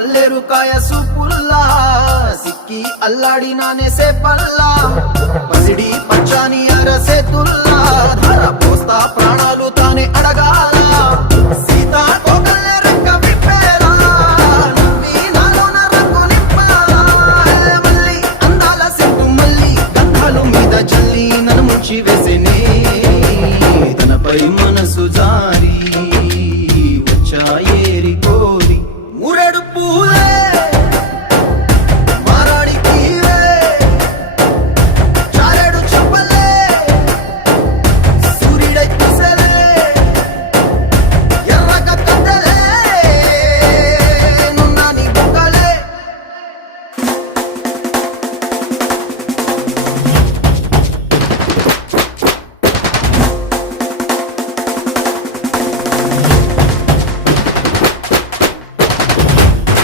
పల్లెరుకాయ సూపుల్లా సిక్కి అల్లాడినానే సేపల్లా పసిడి పచ్చాని అరసేతుల్లా ధర పోస్తా ప్రాణాలు తానే అడగాల సీతా